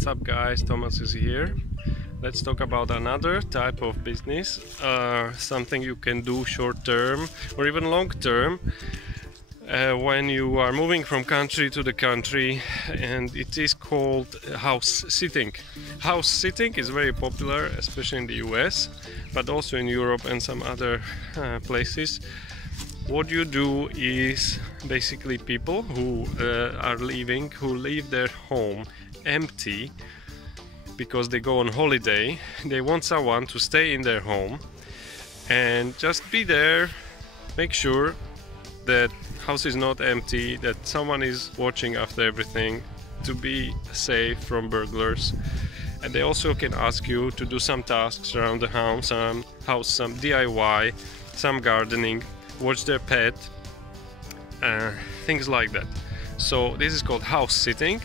What's up guys, Thomas is here. Let's talk about another type of business, something you can do short term or even long term when you are moving from country to the country, and it is called house sitting. House sitting is very popular, especially in the US, but also in Europe and some other places. What you do is basically people who leave their home empty because they go on holiday. They want someone to stay in their home and just be there, make sure that house is not empty, that someone is watching after everything, to be safe from burglars. And they also can ask you to do some tasks around the house, some DIY, some gardening, watch their pet, things like that. So this is called house sitting,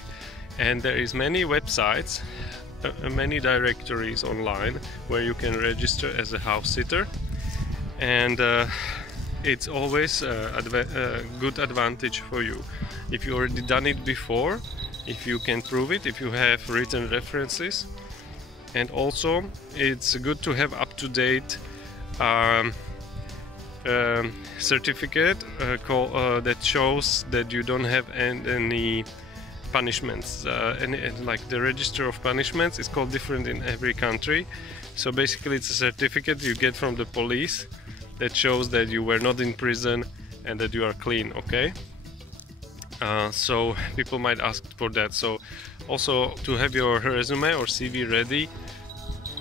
and there is many websites, many directories online where you can register as a house sitter, and it's always a good advantage for you if you already done it before, if you can prove it, if you have written references. And also it's good to have up-to-date certificate that shows that you don't have any punishments, like the register of punishments is called different in every country. So basically it's a certificate you get from the police that shows that you were not in prison and that you are clean, okay? So people might ask for that. So also to have your resume or CV ready,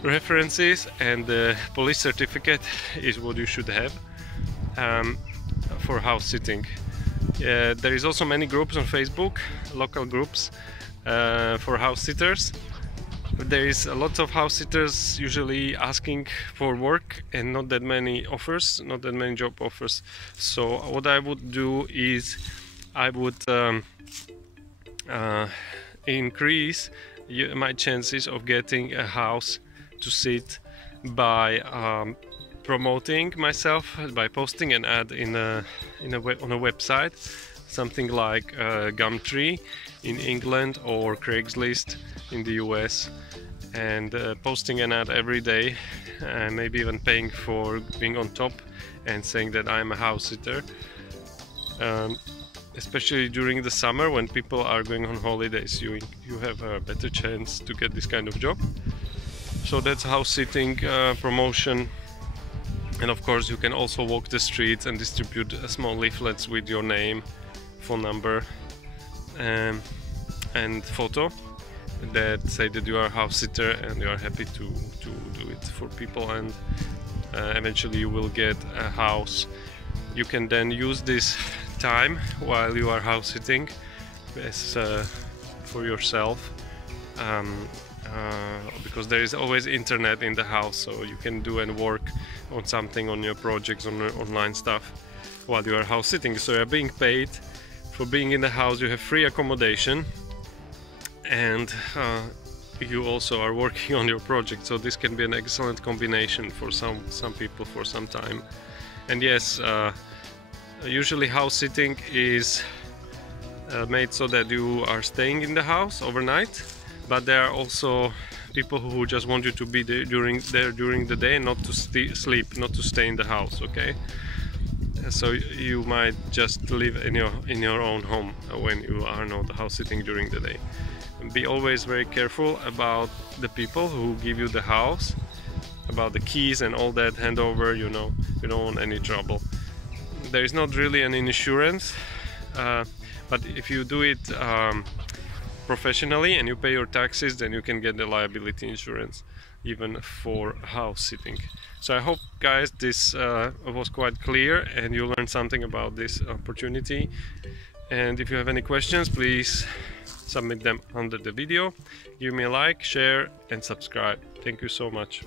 references and the police certificate is what you should have for house sitting. There is also many groups on Facebook, local groups for house sitters. There is a lot of house sitters usually asking for work and not that many offers, not that many job offers. So what I would do is I would increase my chances of getting a house to sit by promoting myself, by posting an ad on a website, something like Gumtree in England or Craigslist in the US, and posting an ad every day, maybe even paying for being on top and saying that I'm a house sitter, especially during the summer when people are going on holidays. You have a better chance to get this kind of job. So that's house sitting promotion. And of course you can also walk the streets and distribute small leaflets with your name, phone number and photo that say that you are a house sitter and you are happy to do it for people, and eventually you will get a house. You can then use this time while you are house sitting as for yourself, because there is always internet in the house, so you can do and work on something, on your projects, on online stuff while you are house sitting. So you're being paid for being in the house, you have free accommodation, and you also are working on your project. So this can be an excellent combination for some people for some time. And yes, usually house sitting is made so that you are staying in the house overnight, but there are also people who just want you to be there during the day and not to sleep, not to stay in the house, okay? So you might just live in your own home when you are not house sitting during the day. Be always very careful about the people who give you the house, about the keys and all that handover. You know, you don't want any trouble. There is not really an insurance, but if you do it professionally and you pay your taxes, then you can get the liability insurance even for house sitting. So I hope guys this was quite clear and you learned something about this opportunity. And if you have any questions, please submit them under the video. Give me a like, share and subscribe. Thank you so much.